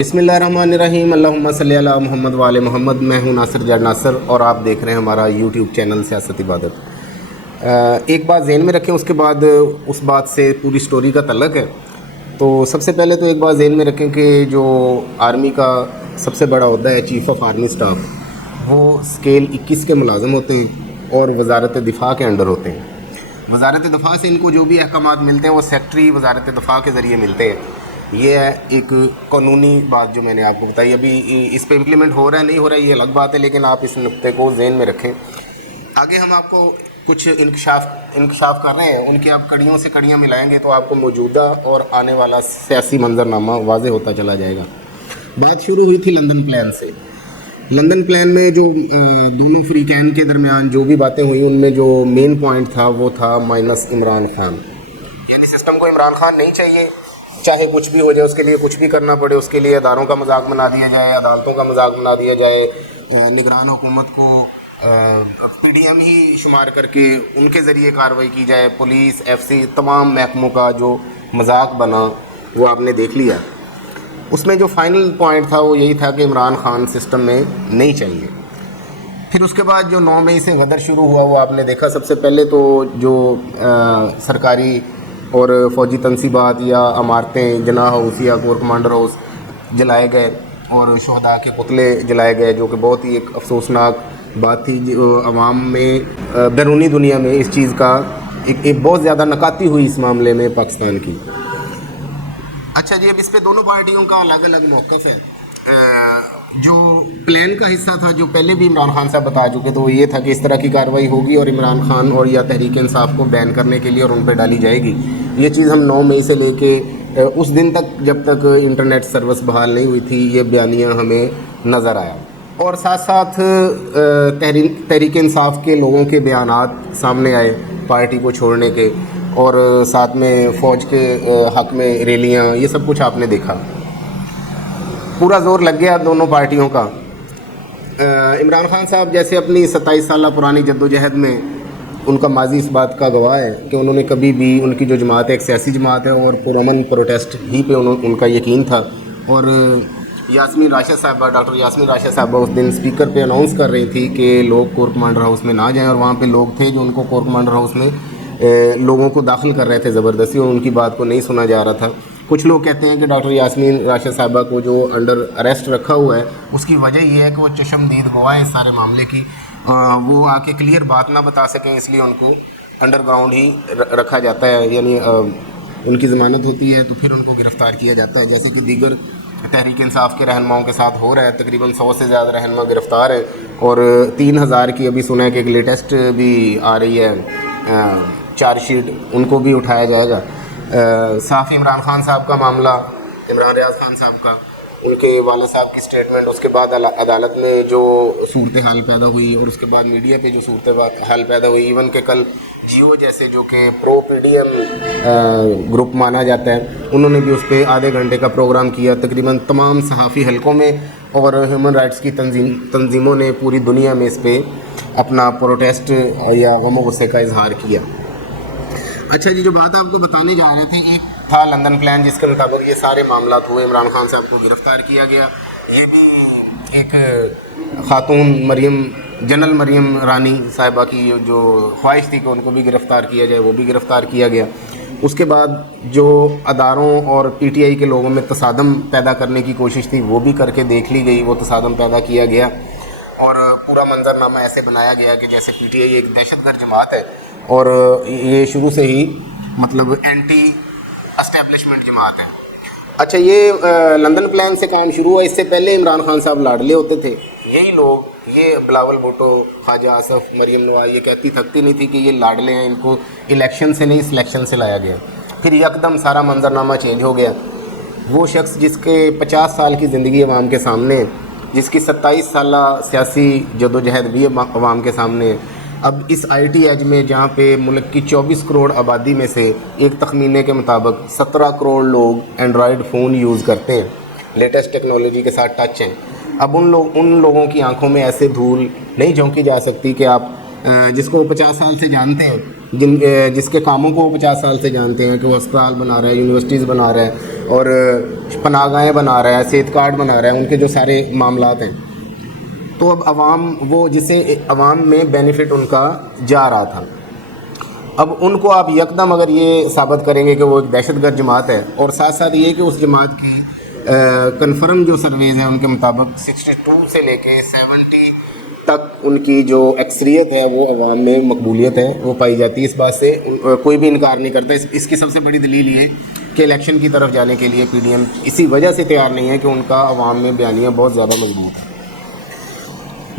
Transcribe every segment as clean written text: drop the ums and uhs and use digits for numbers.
بسم اللہ الرحمن الرحیم، اللہم صلی علی محمد وآل محمد۔ میں ہوں ناصر جاڑ ناصر اور آپ دیکھ رہے ہیں ہمارا یوٹیوب چینل سیاست عبادت۔ ایک بات ذہن میں رکھیں، اس کے بعد اس بات سے پوری سٹوری کا تعلق ہے۔ تو سب سے پہلے تو ایک بات ذہن میں رکھیں کہ جو آرمی کا سب سے بڑا عہدہ ہے چیف آف آرمی سٹاف، وہ اسکیل 21 کے ملازم ہوتے ہیں اور وزارت دفاع کے انڈر ہوتے ہیں۔ وزارت دفاع سے ان کو جو بھی احکامات ملتے ہیں وہ سیکٹری وزارت دفاع کے ذریعے ملتے ہیں۔ یہ ہے ایک قانونی بات جو میں نے آپ کو بتائی۔ ابھی اس پہ امپلیمنٹ ہو رہا ہے نہیں ہو رہا ہے یہ الگ بات ہے، لیکن آپ اس نقطے کو ذہن میں رکھیں۔ آگے ہم آپ کو کچھ انکشاف کر رہے ہیں، ان کی آپ کڑیوں سے کڑیاں ملائیں گے تو آپ کو موجودہ اور آنے والا سیاسی منظرنامہ واضح ہوتا چلا جائے گا۔ بات شروع ہوئی تھی لندن پلان سے۔ لندن پلان میں جو دونوں فریقین کے درمیان جو بھی باتیں ہوئی، ان میں جو مین پوائنٹ تھا وہ تھا مائنس عمران خان، یعنی سسٹم کو عمران خان نہیں چاہیے، چاہے کچھ بھی ہو جائے، اس کے لیے کچھ بھی کرنا پڑے، اس کے لیے اداروں کا مذاق بنا دیا جائے، عدالتوں کا مذاق بنا دیا جائے، نگران حکومت کو پی ڈی ایم ہی شمار کر کے ان کے ذریعے کارروائی کی جائے، پولیس، ایف سی، تمام محکموں کا جو مذاق بنا وہ آپ نے دیکھ لیا۔ اس میں جو فائنل پوائنٹ تھا وہ یہی تھا کہ عمران خان سسٹم میں نہیں چاہیے۔ پھر اس کے بعد جو 9 مئی سے غدر شروع ہوا وہ آپ نے دیکھا۔ سب سے پہلے تو جو سرکاری اور فوجی تنصیبات یا عمارتیں، جناح ہاؤس یا کور کمانڈر ہاؤس جلائے گئے اور شہداء کے پتلے جلائے گئے، جو کہ بہت ہی ایک افسوسناک بات تھی۔ عوام میں، بیرونی دنیا میں اس چیز کا ایک بہت زیادہ نکاتی ہوئی اس معاملے میں پاکستان کی۔ اچھا جی، اب اس پہ دونوں پارٹیوں کا الگ الگ موقف ہے۔ جو پلان کا حصہ تھا جو پہلے بھی عمران خان صاحب بتا چکے، تو وہ یہ تھا کہ اس طرح کی کارروائی ہوگی اور عمران خان اور یا تحریک انصاف کو بین کرنے کے لیے اور ان پہ ڈالی جائے گی۔ یہ چیز ہم 9 مئی سے لے کے اس دن تک جب تک انٹرنیٹ سروس بحال نہیں ہوئی تھی یہ بیانیہ ہمیں نظر آیا، اور ساتھ ساتھ تحریک انصاف کے لوگوں کے بیانات سامنے آئے پارٹی کو چھوڑنے کے، اور ساتھ میں فوج کے حق میں ریلیاں، یہ سب کچھ آپ نے دیکھا۔ پورا زور لگ گیا دونوں پارٹیوں کا۔ عمران خان صاحب جیسے اپنی 27 سالہ پرانی جدوجہد میں ان کا ماضی اس بات کا گواہ ہے کہ انہوں نے کبھی بھی، ان کی جو جماعت ہے ایک سیاسی جماعت ہے اور پرامن پروٹیسٹ ہی پہ ان کا یقین تھا، اور یاسمین راشد صاحبہ، ڈاکٹر یاسمین راشد صاحبہ اس دن اسپیکر پہ اناؤنس کر رہی تھی کہ لوگ کور کمانڈر ہاؤس میں نہ جائیں، اور وہاں پہ لوگ تھے جو ان کو کور کمانڈر ہاؤس میں لوگوں کو داخل کر رہے تھے زبردستی، اور ان کی بات کو نہیں سنا جا رہا تھا۔ کچھ لوگ کہتے ہیں کہ ڈاکٹر یاسمین راشد صاحبہ کو جو انڈر اریسٹ رکھا ہوا ہے اس کی وجہ یہ ہے کہ وہ چشمدید گواہ ہے اس سارے معاملے کی، وہ آ کے کلیئر بات نہ بتا سکیں، اس لیے ان کو انڈر گراؤنڈ ہی رکھا جاتا ہے، یعنی ان کی ضمانت ہوتی ہے تو پھر ان کو گرفتار کیا جاتا ہے، جیسے کہ دیگر تحریک انصاف کے رہنماؤں کے ساتھ ہو رہا ہے۔ تقریباً 100 سے زیادہ رہنما گرفتار ہیں، اور 3000 کی ابھی سنا ہے کہ ایک لیٹسٹ بھی آ رہی ہے چارج شیٹ، ان کو بھی اٹھایا جائے گا۔ صحافی عمران خان صاحب کا معاملہ، عمران ریاض خان صاحب کا، ان کے والد صاحب کی سٹیٹمنٹ، اس کے بعد عدالت میں جو صورتحال پیدا ہوئی، اور اس کے بعد میڈیا پہ جو صورتحال پیدا ہوئی، ایون کہ کل جیو جیسے جو کہ پرو پی ڈی ایم گروپ مانا جاتا ہے، انہوں نے بھی اس پہ آدھے گھنٹے کا پروگرام کیا۔ تقریباً تمام صحافی حلقوں میں اور ہیومن رائٹس کی تنظیموں نے پوری دنیا میں اس پہ اپنا پروٹیسٹ یا غم و غصے کا اظہار کیا۔ اچھا جی، جو بات آپ کو بتانے جا رہے تھے، ایک تھا لندن پلان جس کے مطابق یہ سارے معاملات ہوئے، عمران خان صاحب کو گرفتار کیا گیا۔ یہ بھی ایک خاتون جنرل مریم رانی صاحبہ کی جو خواہش تھی کہ ان کو بھی گرفتار کیا جائے، وہ بھی گرفتار کیا گیا۔ اس کے بعد جو اداروں اور پی ٹی آئی کے لوگوں میں تصادم پیدا کرنے کی کوشش تھی وہ بھی کر کے دیکھ لی گئی، وہ تصادم پیدا کیا گیا، اور پورا منظرنامہ ایسے بنایا گیا کہ جیسے پی ٹی آئی ایک دہشت گرد جماعت ہے، اور یہ شروع سے ہی مطلب اینٹی اسٹیبلشمنٹ جماعت ہے۔ اچھا، یہ لندن پلان سے کام شروع ہوا۔ اس سے پہلے عمران خان صاحب لاڈلے ہوتے تھے، یہی لوگ، یہ بلاول بھٹو، خواجہ آصف، مریم نواز، یہ کہتی تھکتی نہیں تھی کہ یہ لاڈلے ہیں، ان کو الیکشن سے نہیں سلیکشن سے لایا گیا۔ پھر یکدم سارا منظرنامہ چینج ہو گیا۔ وہ شخص جس کے 50 سال کی زندگی عوام کے سامنے ہے، جس کی 27 سالہ سیاسی جدوجہد بھی عوام کے سامنے ہے، اب اس آئی ٹی ایج میں جہاں پہ ملک کی 24 کروڑ آبادی میں سے ایک تخمینے کے مطابق 17 کروڑ لوگ اینڈرائڈ فون یوز کرتے ہیں، لیٹسٹ ٹیکنالوجی کے ساتھ ٹچ ہیں، اب ان لوگوں کی آنکھوں میں ایسے دھول نہیں جھونکی جا سکتی کہ آپ جس کو وہ 50 سال سے جانتے ہیں, جس کے کاموں کو وہ 50 سال سے جانتے ہیں کہ وہ ہسپتال بنا رہا ہے, یونیورسٹیز بنا رہا ہے اور پناہ گاہیں بنا رہا ہے, صحت کارڈ بنا رہا ہے, ان کے جو سارے معاملات ہیں, تو اب عوام وہ جسے عوام میں بینیفٹ ان کا جا رہا تھا, اب ان کو آپ یکدم اگر یہ ثابت کریں گے کہ وہ ایک دہشت گرد جماعت ہے, اور ساتھ ساتھ یہ کہ اس جماعت کی کنفرم جو سرویز ہیں ان کے مطابق 62 سے لے کے 70 تک ان کی جو اکثریت ہے وہ عوام میں مقبولیت ہے وہ پائی جاتی ہے. اس بات سے کوئی بھی انکار نہیں کرتا. اس کی سب سے بڑی دلیل یہ کہ الیکشن کی طرف جانے کے لیے پی ڈی ایم اسی وجہ سے تیار نہیں ہے کہ ان کا عوام میں بیانیہ بہت زیادہ مضبوط ہے.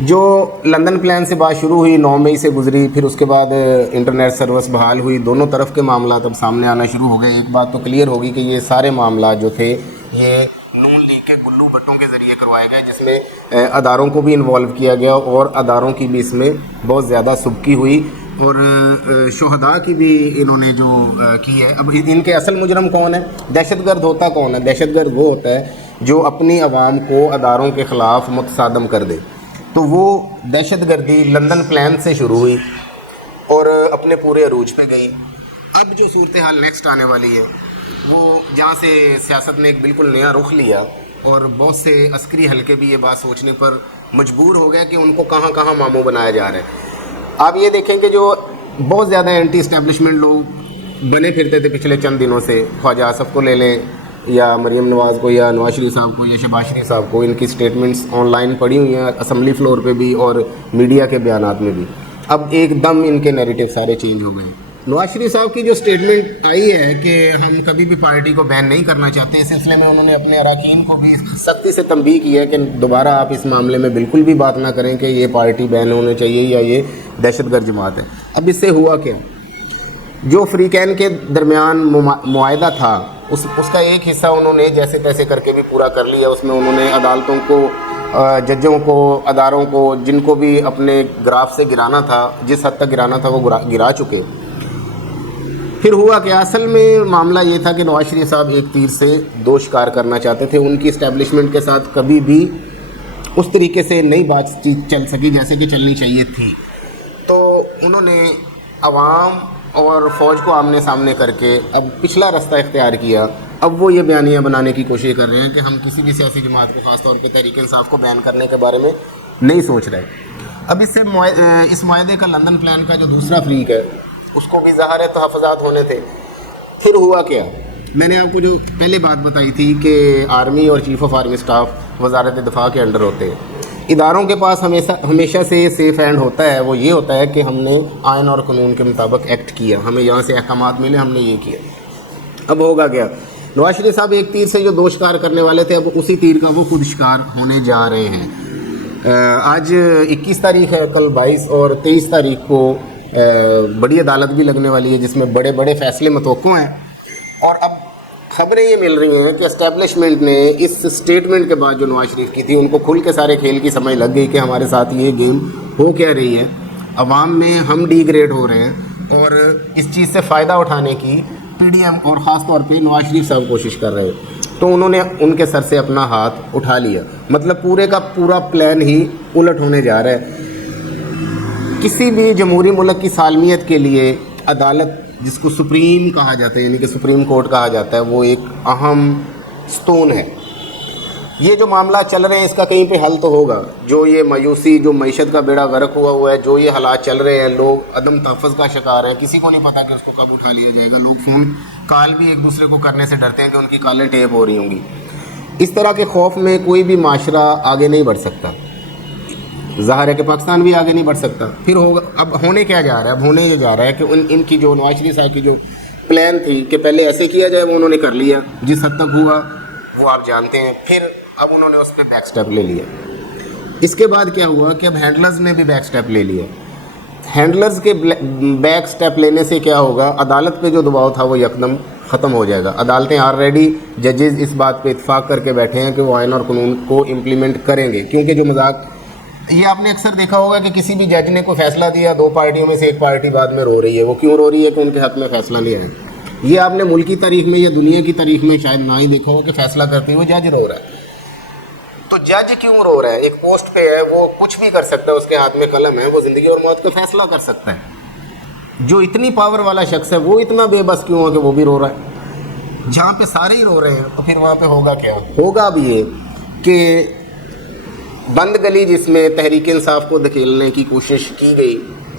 جو لندن پلان سے بات شروع ہوئی 9 مئی سے گزری, پھر اس کے بعد انٹرنیٹ سروس بحال ہوئی, دونوں طرف کے معاملات اب سامنے آنا شروع ہو گئے. ایک بات تو کلیئر ہوگی کہ یہ سارے معاملات جو تھے یہ نون لیگ کے گلو بٹوں کے ذریعے کروائے گئے, جس میں اداروں کو بھی انوالو کیا گیا اور اداروں کی بھی اس میں بہت زیادہ سبکی ہوئی, اور شہداء کی بھی انہوں نے جو کی ہے. اب ان کے اصل مجرم کون ہے؟ دہشت گرد ہوتا کون ہے؟ دہشت گرد وہ ہوتا ہے جو اپنی عوام کو اداروں کے خلاف متصادم کر دے. تو وہ دہشت گردی لندن پلان سے شروع ہوئی اور اپنے پورے عروج پہ گئی. اب جو صورتحال نیکسٹ آنے والی ہے وہ جہاں سے سیاست نے ایک بالکل نیا رخ لیا, اور بہت سے عسکری حلقے بھی یہ بات سوچنے پر مجبور ہو گئے کہ ان کو کہاں کہاں ماموں بنایا جا رہا ہے. آپ یہ دیکھیں کہ جو بہت زیادہ اینٹی اسٹیبلشمنٹ لوگ بنے پھرتے تھے پچھلے چند دنوں سے, خواجہ آصف کو لے لیں یا مریم نواز کو یا نواز شریف صاحب کو یا شہباز شریف صاحب کو, ان کی سٹیٹمنٹس آن لائن پڑھی ہوئی ہیں اسمبلی فلور پہ بھی اور میڈیا کے بیانات میں بھی. اب ایک دم ان کے نیریٹو سارے چینج ہو گئے ہیں. نواز شریف صاحب کی جو سٹیٹمنٹ آئی ہے کہ ہم کبھی بھی پارٹی کو بین نہیں کرنا چاہتے, اس سلسلے میں انہوں نے اپنے اراکین کو بھی سختی سے تنبیہ کی ہے کہ دوبارہ آپ اس معاملے میں بالکل بھی بات نہ کریں کہ یہ پارٹی بین ہونے چاہیے یا یہ دہشت گرد جماعت ہے. اب اس سے ہوا کیا؟ جو فریقین کے درمیان معاہدہ تھا اس کا ایک حصہ انہوں نے جیسے تیسے کر کے بھی پورا کر لیا. اس میں انہوں نے عدالتوں کو, ججوں کو, اداروں کو, جن کو بھی اپنے گراف سے گرانا تھا, جس حد تک گرانا تھا وہ گرا چکے. پھر ہوا کہ اصل میں معاملہ یہ تھا کہ نواز شریف صاحب ایک تیر سے دو شکار کرنا چاہتے تھے. ان کی اسٹیبلشمنٹ کے ساتھ کبھی بھی اس طریقے سے نئی بات چیت چل سکی جیسے کہ چلنی چاہیے تھی. تو انہوں نے عوام اور فوج کو آمنے سامنے کر کے اب پچھلا راستہ اختیار کیا. اب وہ یہ بیانیہ بنانے کی کوشش کر رہے ہیں کہ ہم کسی بھی سیاسی جماعت کو, خاص طور پہ تحریک انصاف کو بین کرنے کے بارے میں نہیں سوچ رہے. اب اس سے اس معاہدے کا لندن پلان کا جو دوسرا فریق ہے اس کو بھی ظاہر تحفظات ہونے تھے. پھر ہوا کیا؟ میں نے آپ کو جو پہلے بات بتائی تھی کہ آرمی اور چیف آف آرمی اسٹاف وزارت دفاع کے انڈر ہوتے ہیں. اداروں کے پاس ہمیشہ سے سیف ہینڈ ہوتا ہے, وہ یہ ہوتا ہے کہ ہم نے آئین اور قانون کے مطابق ایکٹ کیا, ہمیں یہاں سے احکامات ملے, ہم نے یہ کیا. اب ہوگا کیا؟ نواز شریف صاحب ایک تیر سے جو دو شکار کرنے والے تھے اب اسی تیر کا وہ خود شکار ہونے جا رہے ہیں. آج 21 تاریخ ہے, کل 22 اور 23 تاریخ کو بڑی عدالت بھی لگنے والی ہے جس میں بڑے بڑے فیصلے متوقع ہیں. اور اب خبریں یہ مل رہی ہیں کہ اسٹیبلشمنٹ نے اس سٹیٹمنٹ کے بعد جو نواز شریف کی تھی ان کو کھل کے سارے کھیل کی سمجھ لگ گئی کہ ہمارے ساتھ یہ گیم ہو کیا رہی ہے, عوام میں ہم ڈی گریڈ ہو رہے ہیں, اور اس چیز سے فائدہ اٹھانے کی پی ڈی ایم اور خاص طور پہ نواز شریف صاحب کوشش کر رہے ہیں. تو انہوں نے ان کے سر سے اپنا ہاتھ اٹھا لیا. مطلب پورے کا پورا پلان ہی الٹ ہونے جا رہا ہے. کسی بھی جمہوری ملک کی سالمیت کے لیے عدالت, جس کو سپریم کہا جاتا ہے یعنی کہ سپریم کورٹ کہا جاتا ہے, وہ ایک اہم ستون ہے. یہ جو معاملہ چل رہے ہیں اس کا کہیں پہ حل تو ہوگا. جو یہ مایوسی, جو معیشت کا بیڑا غرق ہوا ہے, جو یہ حالات چل رہے ہیں, لوگ عدم تحفظ کا شکار ہیں, کسی کو نہیں پتا کہ اس کو کب اٹھا لیا جائے گا. لوگ فون کال بھی ایک دوسرے کو کرنے سے ڈرتے ہیں کہ ان کی کالیں ٹیپ ہو رہی ہوں گی. اس طرح کے خوف میں کوئی بھی معاشرہ آگے نہیں بڑھ سکتا. ظاہر ہے کہ پاکستان بھی آگے نہیں بڑھ سکتا. پھر ہوگا, اب ہونے کیا جا رہا ہے؟ اب ہونے یہ جا رہا ہے کہ ان کی جو نواز شریف صاحب کی جو پلان تھی کہ پہلے ایسے کیا جائے, وہ انہوں نے کر لیا. جس حد تک ہوا وہ آپ جانتے ہیں. پھر اب انہوں نے اس پہ بیک سٹیپ لے لیا. اس کے بعد کیا ہوا کہ اب ہینڈلرز نے بھی بیک سٹیپ لے لیا. ہینڈلرز کے بیک سٹیپ لینے سے کیا ہوگا؟ عدالت پہ جو دباؤ تھا وہ یکدم ختم ہو جائے گا. عدالتیں آلریڈی ججز اس بات پہ اتفاق کر کے بیٹھے ہیں کہ وہ آئین اور قانون کو امپلیمنٹ کریں گے. کیونکہ جو مذاق, یہ آپ نے اکثر دیکھا ہوگا کہ کسی بھی جج نے کوئی فیصلہ دیا, دو پارٹیوں میں سے ایک پارٹی بعد میں رو رہی ہے. وہ کیوں رو رہی ہے؟ کہ ان کے حق میں فیصلہ لیا ہے. یہ آپ نے ملکی تاریخ میں یا دنیا کی تاریخ میں شاید نہ ہی دیکھا ہو کہ فیصلہ کرتے ہوئے جج رو رہا ہے. تو جج کیوں رو رہا ہے؟ ایک پوسٹ پہ ہے، وہ کچھ بھی کر سکتا ہے، اس کے ہاتھ میں قلم ہے، وہ زندگی اور موت کا فیصلہ کر سکتا ہے۔ جو اتنی پاور والا شخص ہے وہ اتنا بے بس کیوں ہے کہ وہ بھی رو رہا ہے؟ جہاں پہ سارے ہی رو رہے ہیں تو پھر وہاں پہ ہوگا کیا؟ ہوگا بھی یہ کہ بند گلی جس میں تحریک انصاف کو دھکیلنے کی کوشش کی گئی،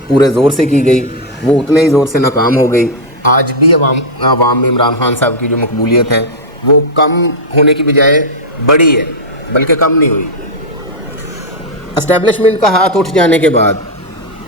پورے زور سے کی گئی، وہ اتنے ہی زور سے ناکام ہو گئی۔ آج بھی عوام میں عمران خان صاحب کی جو مقبولیت ہے وہ کم ہونے کی بجائے بڑی ہے، بلکہ کم نہیں ہوئی۔ اسٹیبلشمنٹ کا ہاتھ اٹھ جانے کے بعد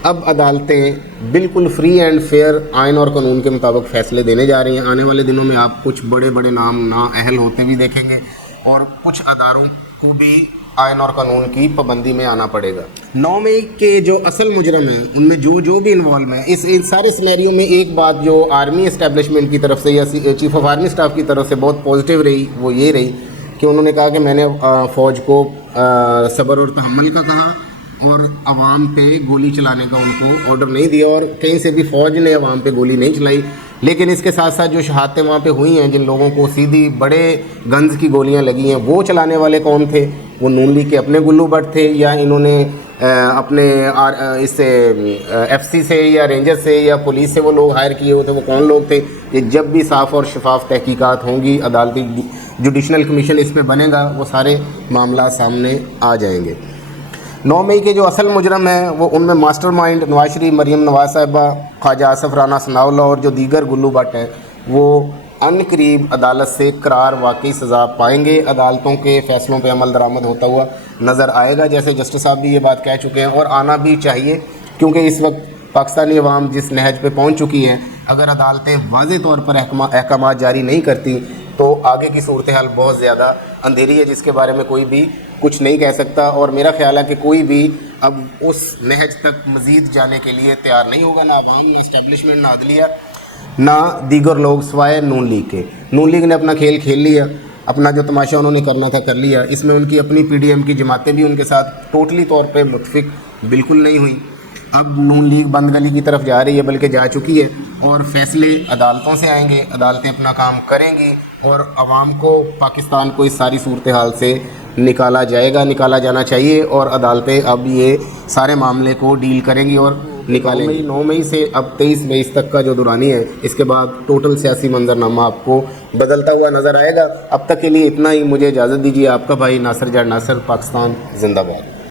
اب عدالتیں بالکل فری اینڈ فیئر آئین اور قانون کے مطابق فیصلے دینے جا رہی ہیں۔ آنے والے دنوں میں آپ کچھ بڑے بڑے نام نااہل ہوتے بھی دیکھیں گے، اور کچھ اداروں کو بھی آئین اور قانون کی پابندی میں آنا پڑے گا۔ 9 مئی کے جو اصل مجرم ہیں ان میں جو بھی انوالو ہیں، ان سارے سینیریو میں ایک بات جو آرمی اسٹیبلشمنٹ کی طرف سے یا چیف آف آرمی اسٹاف کی طرف سے بہت پازیٹیو رہی، وہ یہ رہی کہ انہوں نے کہا کہ میں نے فوج کو صبر اور تحمل کا کہا، اور عوام پہ گولی چلانے کا ان کو آرڈر نہیں دیا، اور کہیں سے بھی فوج نے عوام پہ گولی نہیں چلائی۔ لیکن اس کے ساتھ ساتھ جو شہادتیں وہاں پہ ہوئی ہیں، جن لوگوں کو سیدھی بڑے گنز کی گولیاں لگی ہیں، وہ چلانے والے کون تھے؟ وہ نون لیگ کے اپنے گلو بٹ تھے، یا انہوں نے اپنے اس سے ایف سی سے یا رینجر سے یا پولیس سے وہ لوگ ہائر کیے ہوتے؟ وہ کون لوگ تھے؟ یہ جب بھی صاف اور شفاف تحقیقات ہوں گی، عدالتی جوڈیشنل کمیشن اس پہ بنے گا، وہ سارے معاملات سامنے آ جائیں گے۔ 9 مئی کے جو اصل مجرم ہیں وہ ان میں ماسٹر مائنڈ نواز شریف، مریم نواز صاحبہ، خواجہ آصف رانا ثناء اللہ اور جو دیگر گلو بٹ ہیں، وہ ان قریب عدالت سے قرار واقعی سزا پائیں گے۔ عدالتوں کے فیصلوں پہ عمل درآمد ہوتا ہوا نظر آئے گا، جیسے جسٹس صاحب بھی یہ بات کہہ چکے ہیں، اور آنا بھی چاہیے، کیونکہ اس وقت پاکستانی عوام جس نہج پہ پہنچ چکی ہے، اگر عدالتیں واضح طور پر احکامات جاری نہیں کرتی تو آگے کی صورتحال بہت زیادہ اندھیری ہے، جس کے بارے میں کوئی بھی کچھ نہیں کہہ سکتا، اور میرا خیال ہے کہ کوئی بھی اب اس نہج تک مزید جانے کے لیے تیار نہیں ہوگا، نہ عوام، نہ اسٹیبلشمنٹ، نہ عدلیہ، نہ دیگر لوگ سوائے نون لیگ کے۔ نون لیگ نے اپنا کھیل کھیل لیا، اپنا جو تماشا انہوں نے کرنا تھا کر لیا۔ اس میں ان کی اپنی پی ڈی ایم کی جماعتیں بھی ان کے ساتھ ٹوٹلی طور پہ متفق بالکل نہیں ہوئی۔ اب نون لیگ بند گلی کی طرف جا رہی ہے، بلکہ جا چکی ہے، اور فیصلے عدالتوں سے آئیں گے، عدالتیں اپنا کام کریں گی، اور عوام کو، پاکستان کو اس ساری صورتحال سے نکالا جائے گا، نکالا جانا چاہیے، اور عدالتیں اب یہ سارے معاملے کو ڈیل کریں گی اور نکالیں گی۔ 9 مئی سے اب 23 مئی تک کا جو دورانی ہے، اس کے بعد ٹوٹل سیاسی منظرنامہ آپ کو بدلتا ہوا نظر آئے گا۔ اب تک کے لیے اتنا ہی، مجھے اجازت دیجیے۔ آپ کا بھائی ناصر جاڑ ناصر، پاکستان زندہ باد۔